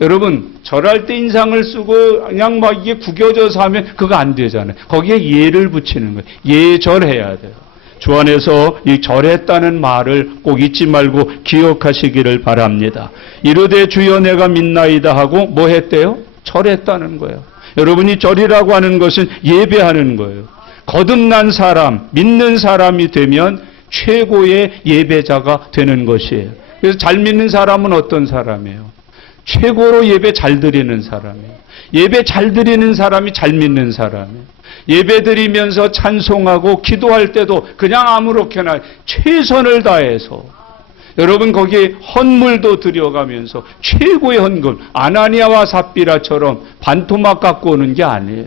여러분, 절할 때 인상을 쓰고 그냥 막 이게 구겨져서 하면 그거 안 되잖아요. 거기에 예를 붙이는 거예요. 예절해야 돼요. 주 안에서 이 절했다는 말을 꼭 잊지 말고 기억하시기를 바랍니다. 이르되 주여 내가 믿나이다 하고 뭐 했대요? 절했다는 거예요. 여러분이 절이라고 하는 것은 예배하는 거예요. 거듭난 사람, 믿는 사람이 되면 최고의 예배자가 되는 것이에요. 그래서 잘 믿는 사람은 어떤 사람이에요? 최고로 예배 잘 드리는 사람이에요. 예배 잘 드리는 사람이 잘 믿는 사람이에요. 예배 드리면서 찬송하고 기도할 때도 그냥 아무렇게나 최선을 다해서, 여러분 거기에 헌물도 드려가면서 최고의 헌금, 아나니아와 삽비라처럼 반토막 갖고 오는 게 아니에요.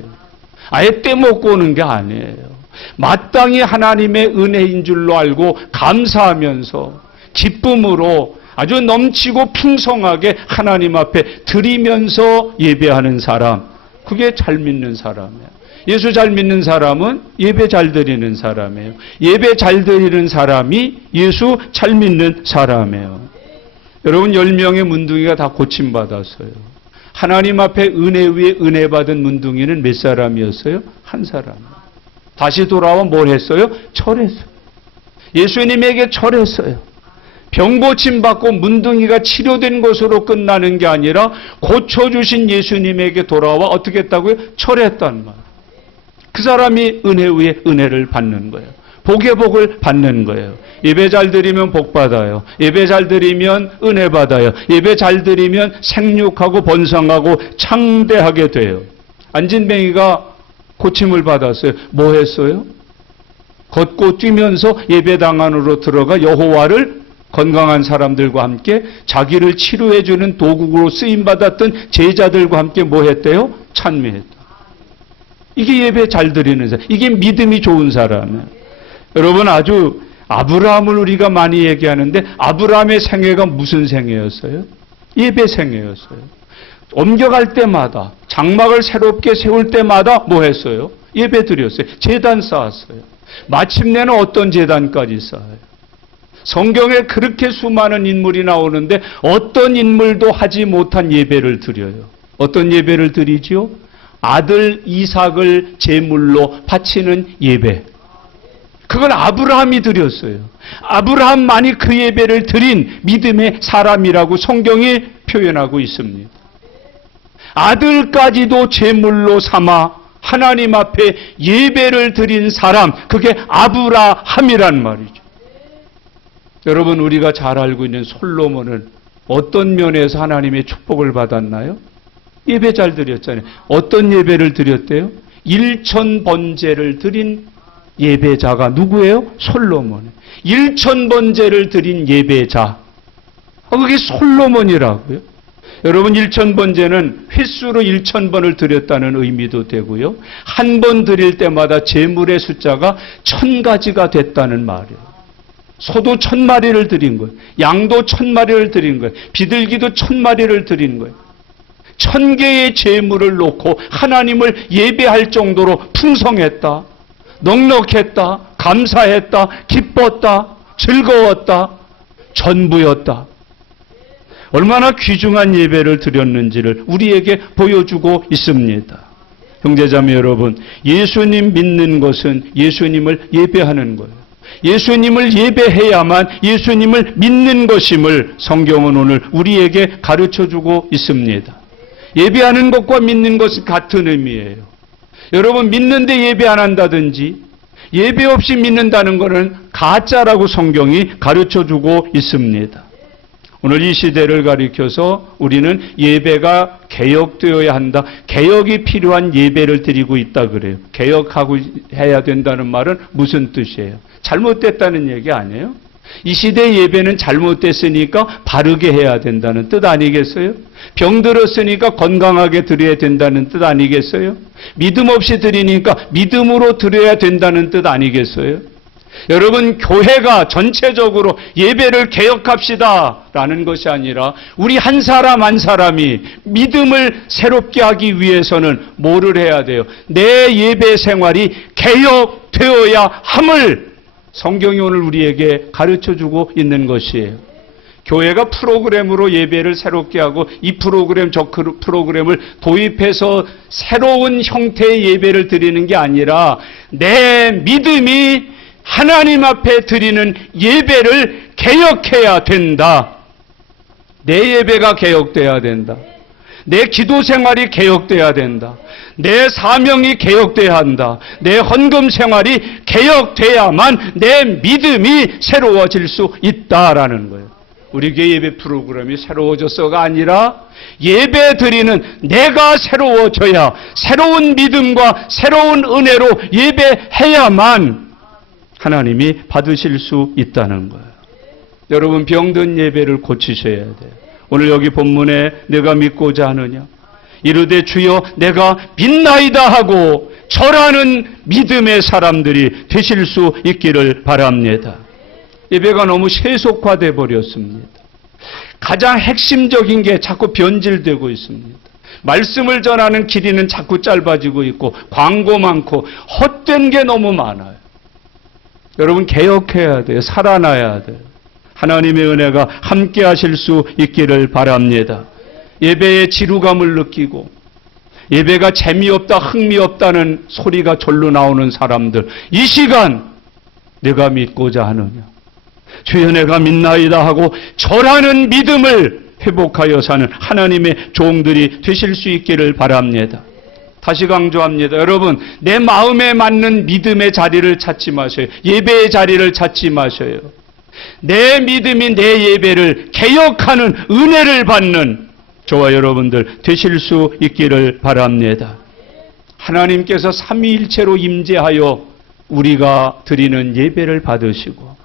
아예 떼먹고 오는 게 아니에요. 마땅히 하나님의 은혜인 줄로 알고 감사하면서 기쁨으로 아주 넘치고 풍성하게 하나님 앞에 드리면서 예배하는 사람, 그게 잘 믿는 사람이에요. 예수 잘 믿는 사람은 예배 잘 드리는 사람이에요. 예배 잘 드리는 사람이 예수 잘 믿는 사람이에요. 여러분, 10명의 문둥이가 다 고침받았어요. 하나님 앞에 은혜 위에 은혜 받은 문둥이는 몇 사람이었어요? 한 사람. 다시 돌아와 뭘 했어요? 절했어요. 예수님에게 절했어요. 병 고침 받고 문둥이가 치료된 것으로 끝나는 게 아니라 고쳐주신 예수님에게 돌아와 어떻게 했다고요? 절했단 말. 그 사람이 은혜 위에 은혜를 받는 거예요. 복의 복을 받는 거예요. 예배 잘 드리면 복 받아요. 예배 잘 드리면 은혜 받아요. 예배 잘 드리면 생육하고 번성하고 창대하게 돼요. 안진뱅이가 고침을 받았어요. 뭐 했어요? 걷고 뛰면서 예배당 안으로 들어가 여호와를 건강한 사람들과 함께 자기를 치료해 주는 도구로 쓰임받았던 제자들과 함께 뭐 했대요? 찬미했다. 이게 예배 잘 드리는 사람, 이게 믿음이 좋은 사람이에요. 여러분, 아주 아브라함을 우리가 많이 얘기하는데 아브라함의 생애가 무슨 생애였어요? 예배 생애였어요. 옮겨갈 때마다, 장막을 새롭게 세울 때마다 뭐 했어요? 예배 드렸어요. 제단 쌓았어요. 마침내는 어떤 제단까지 쌓아요? 성경에 그렇게 수많은 인물이 나오는데 어떤 인물도 하지 못한 예배를 드려요. 어떤 예배를 드리지요? 아들 이삭을 제물로 바치는 예배. 그걸 아브라함이 드렸어요. 아브라함만이 그 예배를 드린 믿음의 사람이라고 성경이 표현하고 있습니다. 아들까지도 제물로 삼아 하나님 앞에 예배를 드린 사람, 그게 아브라함이란 말이죠. 여러분, 우리가 잘 알고 있는 솔로몬은 어떤 면에서 하나님의 축복을 받았나요? 예배 잘 드렸잖아요. 어떤 예배를 드렸대요? 1000번제를 드린 예배자가 누구예요? 솔로몬. 1000번제를 드린 예배자. 그게 솔로몬이라고요. 여러분, 1000번제는 횟수로 1000번을 드렸다는 의미도 되고요. 한 번 드릴 때마다 제물의 숫자가 1000가지가 됐다는 말이에요. 소도 1000마리를 드린 거예요. 양도 1000마리를 드린 거예요. 비둘기도 1000마리를 드린 거예요. 1000개의 제물을 놓고 하나님을 예배할 정도로 풍성했다, 넉넉했다, 감사했다, 기뻤다, 즐거웠다, 전부였다. 얼마나 귀중한 예배를 드렸는지를 우리에게 보여주고 있습니다. 형제자매 여러분, 예수님 믿는 것은 예수님을 예배하는 거예요. 예수님을 예배해야만 예수님을 믿는 것임을 성경은 오늘 우리에게 가르쳐주고 있습니다. 예배하는 것과 믿는 것은 같은 의미예요. 여러분, 믿는데 예배 안 한다든지 예배 없이 믿는다는 것은 가짜라고 성경이 가르쳐주고 있습니다. 오늘 이 시대를 가리켜서 우리는 예배가 개혁되어야 한다, 개혁이 필요한 예배를 드리고 있다 그래요. 개혁하고 해야 된다는 말은 무슨 뜻이에요? 잘못됐다는 얘기 아니에요? 이 시대의 예배는 잘못됐으니까 바르게 해야 된다는 뜻 아니겠어요? 병들었으니까 건강하게 드려야 된다는 뜻 아니겠어요? 믿음 없이 드리니까 믿음으로 드려야 된다는 뜻 아니겠어요? 여러분, 교회가 전체적으로 예배를 개혁합시다 라는 것이 아니라 우리 한 사람 한 사람이 믿음을 새롭게 하기 위해서는 뭐를 해야 돼요? 내 예배 생활이 개혁되어야 함을 성경이 오늘 우리에게 가르쳐주고 있는 것이에요. 교회가 프로그램으로 예배를 새롭게 하고 이 프로그램 저 프로그램을 도입해서 새로운 형태의 예배를 드리는 게 아니라 내 믿음이 하나님 앞에 드리는 예배를 개혁해야 된다. 내 예배가 개혁돼야 된다. 내 기도 생활이 개혁돼야 된다. 내 사명이 개혁돼야 한다. 내 헌금 생활이 개혁돼야만 내 믿음이 새로워질 수 있다라는 거예요. 우리 교회 예배 프로그램이 새로워져서가 아니라 예배 드리는 내가 새로워져야 새로운 믿음과 새로운 은혜로 예배해야만 하나님이 받으실 수 있다는 거예요. 여러분, 병든 예배를 고치셔야 돼요. 오늘 여기 본문에 내가 믿고자 하느냐 이르되 주여 내가 믿나이다 하고 절하는 믿음의 사람들이 되실 수 있기를 바랍니다. 예배가 너무 세속화돼 버렸습니다. 가장 핵심적인 게 자꾸 변질되고 있습니다. 말씀을 전하는 길이는 자꾸 짧아지고 있고 광고 많고 헛된 게 너무 많아요. 여러분, 개혁해야 돼요. 살아나야 돼요. 하나님의 은혜가 함께 하실 수 있기를 바랍니다. 예배에 지루감을 느끼고 예배가 재미없다, 흥미없다는 소리가 절로 나오는 사람들, 이 시간 내가 믿고자 하느냐 주여 내가 믿나이다 하고 절하는 믿음을 회복하여 사는 하나님의 종들이 되실 수 있기를 바랍니다. 다시 강조합니다. 여러분, 내 마음에 맞는 믿음의 자리를 찾지 마셔요. 예배의 자리를 찾지 마셔요. 내 믿음이 내 예배를 개혁하는 은혜를 받는 저와 여러분들 되실 수 있기를 바랍니다. 하나님께서 삼위일체로 임재하여 우리가 드리는 예배를 받으시고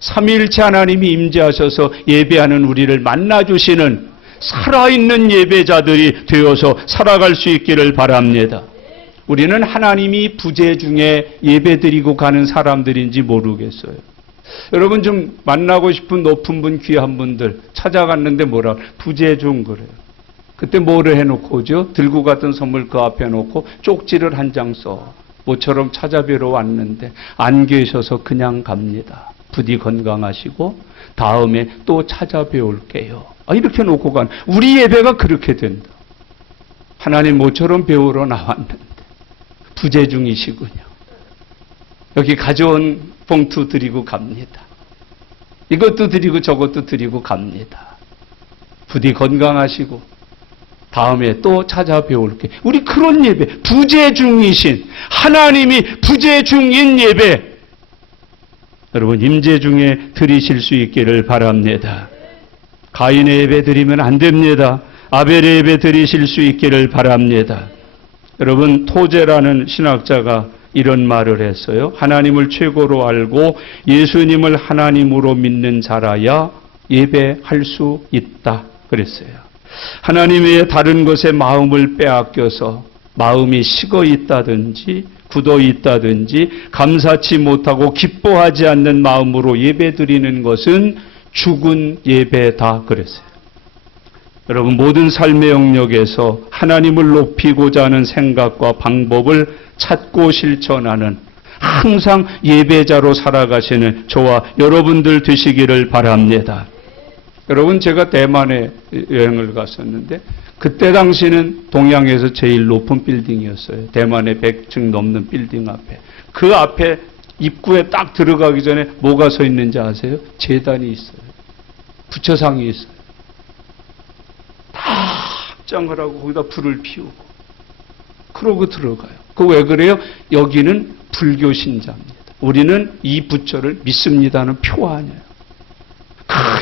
삼위일체 하나님이 임재하셔서 예배하는 우리를 만나주시는 살아있는 예배자들이 되어서 살아갈 수 있기를 바랍니다. 우리는 하나님이 부재 중에 예배드리고 가는 사람들인지 모르겠어요. 여러분, 좀 만나고 싶은 높은 분, 귀한 분들 찾아갔는데 뭐라 부재 중 그래요. 그때 뭐를 해놓고 오죠? 들고 갔던 선물 그 앞에 놓고 쪽지를 한 장 써. 모처럼 찾아뵈러 왔는데 안 계셔서 그냥 갑니다. 부디 건강하시고 다음에 또 찾아뵈올게요. 이렇게 놓고 간 우리 예배가 그렇게 된다. 하나님 모처럼 배우러 나왔는데 부재 중이시군요. 여기 가져온 봉투 드리고 갑니다. 이것도 드리고 저것도 드리고 갑니다. 부디 건강하시고 다음에 또 찾아뵈올게. 우리 그런 예배, 부재중이신 하나님이 부재중인 예배, 여러분 임재 중에 드리실 수 있기를 바랍니다. 가인의 예배 드리면 안 됩니다. 아벨의 예배 드리실 수 있기를 바랍니다. 여러분 토제라는 신학자가 이런 말을 했어요. 하나님을 최고로 알고 예수님을 하나님으로 믿는 자라야 예배할 수 있다 그랬어요. 하나님 외에 다른 것에 마음을 빼앗겨서 마음이 식어 있다든지 굳어 있다든지 감사치 못하고 기뻐하지 않는 마음으로 예배드리는 것은 죽은 예배다 그랬어요. 여러분 모든 삶의 영역에서 하나님을 높이고자 하는 생각과 방법을 찾고 실천하는 항상 예배자로 살아가시는 저와 여러분들 되시기를 바랍니다. 여러분 제가 대만에 여행을 갔었는데 그때 당시는 동양에서 제일 높은 빌딩이었어요. 대만의 100층 넘는 빌딩 앞에. 그 앞에 입구에 딱 들어가기 전에 뭐가 서 있는지 아세요? 제단이 있어요. 부처상이 있어요. 다 합장을 하고 거기다 불을 피우고 그러고 들어가요. 그 왜 그래요? 여기는 불교 신자입니다. 우리는 이 부처를 믿습니다는 표 아니에요.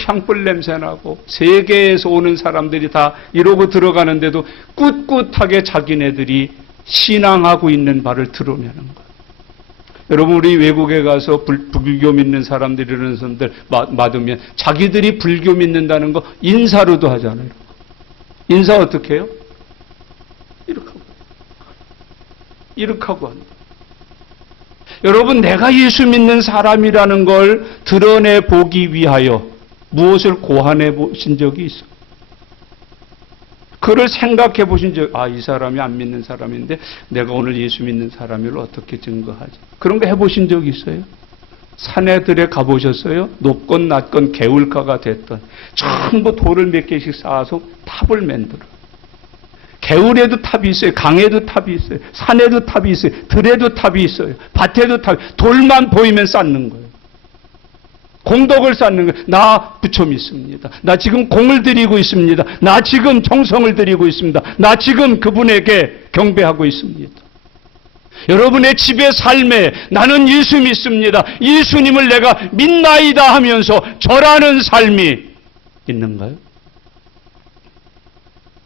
향불 냄새 나고 세계에서 오는 사람들이 다 이러고 들어가는데도 꿋꿋하게 자기네들이 신앙하고 있는 바를 드러내는 거예요. 여러분 우리 외국에 가서 불교 믿는 사람들 이런 사람들 맞으면 자기들이 불교 믿는다는 거 인사로도 하잖아요. 인사 어떻게 해요? 이렇게 하고 한다. 여러분 내가 예수 믿는 사람이라는 걸 드러내 보기 위하여 무엇을 고안해 보신 적이 있어요? 그를 생각해 보신 적, 이 사람이 안 믿는 사람인데 내가 오늘 예수 믿는 사람을 어떻게 증거하지? 그런 거 해보신 적 있어요? 산에들에 가보셨어요? 높건 낮건 개울가가 됐던 전부 돌을 몇 개씩 쌓아서 탑을 만들어. 개울에도 탑이 있어요. 강에도 탑이 있어요. 산에도 탑이 있어요. 들에도 탑이 있어요. 밭에도 탑이 있어요. 돌만 보이면 쌓는 거예요. 공덕을 쌓는 거예요. 나 부처 믿습니다. 나 지금 공을 드리고 있습니다. 나 지금 정성을 드리고 있습니다. 나 지금 그분에게 경배하고 있습니다. 여러분의 집의 삶에 나는 예수 믿습니다. 예수님을 내가 믿나이다 하면서 절하는 삶이 있는가요?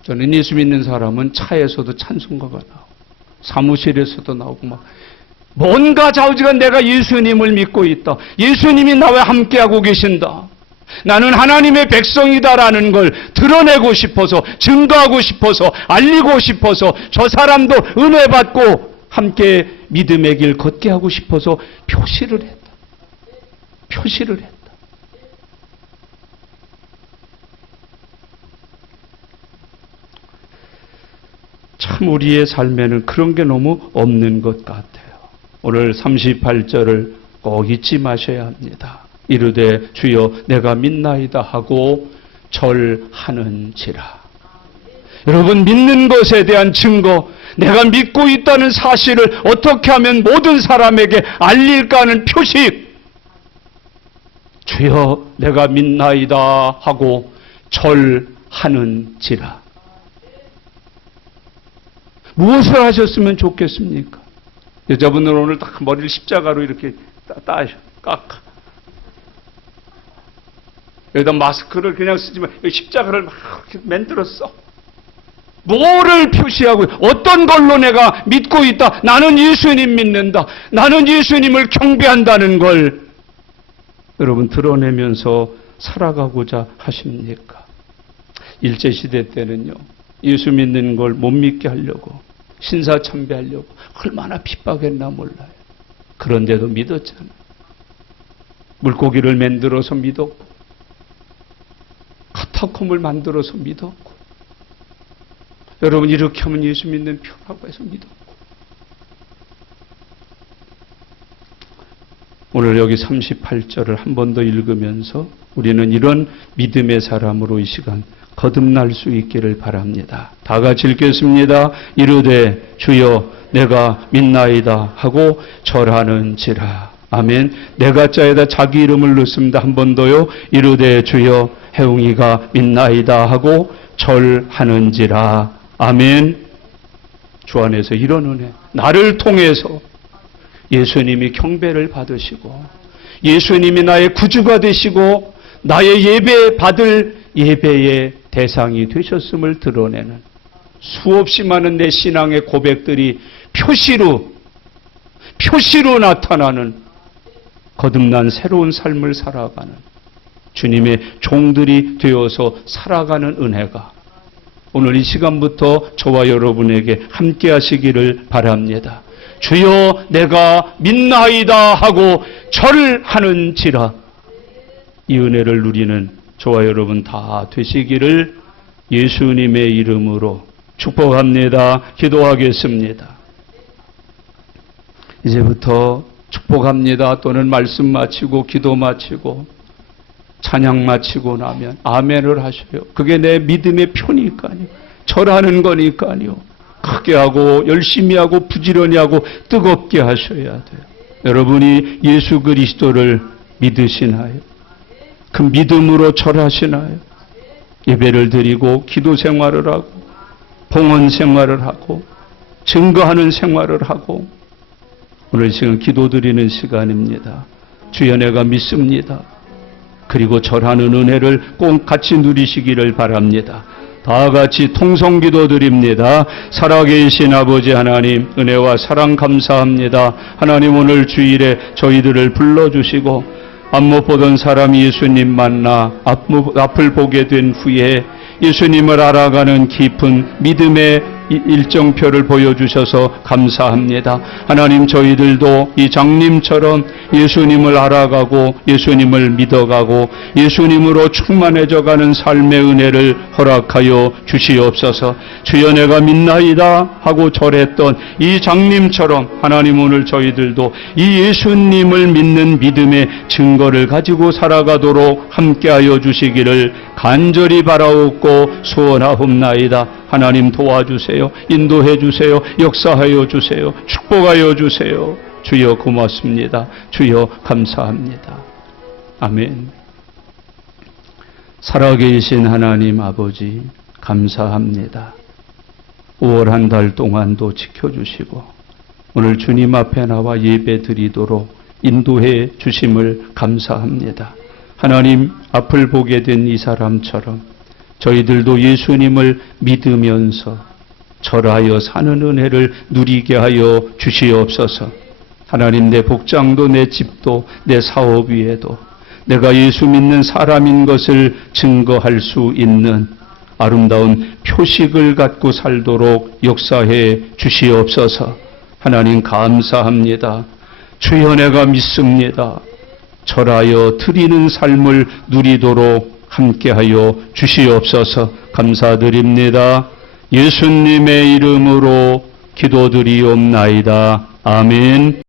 저는 예수 믿는 사람은 차에서도 찬송가가 나오고 사무실에서도 나오고 막 뭔가 좌우지간 내가 예수님을 믿고 있다. 예수님이 나와 함께하고 계신다. 나는 하나님의 백성이다라는 걸 드러내고 싶어서 증거하고 싶어서 알리고 싶어서 저 사람도 은혜 받고 함께 믿음의 길 걷게 하고 싶어서 표시를 했다. 표시를 했다. 참 우리의 삶에는 그런 게 너무 없는 것 같아요. 오늘 38절을 꼭 잊지 마셔야 합니다. 이르되 주여 내가 믿나이다 하고 절하는지라. 여러분 믿는 것에 대한 증거, 내가 믿고 있다는 사실을 어떻게 하면 모든 사람에게 알릴까 하는 표식. 주여 내가 믿나이다 하고 절하는지라. 무엇을 하셨으면 좋겠습니까? 여자분들은 오늘 딱 머리를 십자가로 이렇게 깎아. 여기다 마스크를 그냥 쓰지만 십자가를 막 이렇게 만들었어. 뭐를 표시하고 어떤 걸로 내가 믿고 있다. 나는 예수님 믿는다. 나는 예수님을 경배한다는 걸 여러분 드러내면서 살아가고자 하십니까? 일제시대 때는요. 예수 믿는 걸 못 믿게 하려고 신사참배하려고 얼마나 핍박했나 몰라요. 그런데도 믿었잖아요. 물고기를 만들어서 믿었고 카타콤을 만들어서 믿었고 여러분 이렇게 하면 예수 믿는 표라고 해서 믿었고 오늘 여기 38절을 한 번 더 읽으면서 우리는 이런 믿음의 사람으로 이 시간 거듭날 수 있기를 바랍니다. 다 같이 읽겠습니다. 이르되 주여 내가 믿나이다 하고 절하는지라. 아멘. 내 가짜에다 자기 이름을 넣습니다. 한 번 더요. 이르되 주여 해웅이가 믿나이다 하고 절하는지라. 아멘. 주 안에서 이런 은혜, 나를 통해서 예수님이 경배를 받으시고 예수님이 나의 구주가 되시고 나의 예배 받을 예배의 대상이 되셨음을 드러내는 수없이 많은 내 신앙의 고백들이 표시로 나타나는 거듭난 새로운 삶을 살아가는 주님의 종들이 되어서 살아가는 은혜가 오늘 이 시간부터 저와 여러분에게 함께 하시기를 바랍니다. 주여 내가 믿나이다 하고 절하는지라. 이 은혜를 누리는 저와 여러분 다 되시기를 예수님의 이름으로 축복합니다. 기도하겠습니다. 이제부터 축복합니다 또는 말씀 마치고 기도 마치고 찬양 마치고 나면 아멘을 하셔요. 그게 내 믿음의 표니까요. 절하는 거니까요. 크게 하고 열심히 하고 부지런히 하고 뜨겁게 하셔야 돼요. 여러분이 예수 그리스도를 믿으시나요? 그 믿음으로 절하시나요? 예배를 드리고 기도 생활을 하고 봉헌 생활을 하고 증거하는 생활을 하고 오늘 지금 기도 드리는 시간입니다. 주여 내가 믿습니다. 그리고 절하는 은혜를 꼭 같이 누리시기를 바랍니다. 다 같이 통성기도 드립니다. 살아계신 아버지 하나님 은혜와 사랑 감사합니다. 하나님 오늘 주일에 저희들을 불러주시고 앞못 보던 사람이 예수님 만나 앞을 보게 된 후에 예수님을 알아가는 깊은 믿음의 일정표를 보여주셔서 감사합니다. 하나님 저희들도 이 장님처럼 예수님을 알아가고 예수님을 믿어가고 예수님으로 충만해져가는 삶의 은혜를 허락하여 주시옵소서. 주여 내가 믿나이다 하고 절했던 이 장님처럼 하나님 오늘 저희들도 이 예수님을 믿는 믿음의 증거를 가지고 살아가도록 함께하여 주시기를 간절히 바라옵고 소원하옵나이다. 하나님 도와주세요. 인도해 주세요. 역사하여 주세요. 축복하여 주세요. 주여 고맙습니다. 주여 감사합니다. 아멘. 살아계신 하나님 아버지 감사합니다. 5월 한 달 동안도 지켜주시고 오늘 주님 앞에 나와 예배 드리도록 인도해 주심을 감사합니다. 하나님 앞을 보게 된 이 사람처럼 저희들도 예수님을 믿으면서 절하여 사는 은혜를 누리게 하여 주시옵소서. 하나님 내 복장도 내 집도 내 사업 위에도 내가 예수 믿는 사람인 것을 증거할 수 있는 아름다운 표식을 갖고 살도록 역사해 주시옵소서. 하나님 감사합니다. 주여 내가 믿습니다. 절하여 드리는 삶을 누리도록 함께하여 주시옵소서. 감사드립니다. 예수님의 이름으로 기도드리옵나이다. 아멘.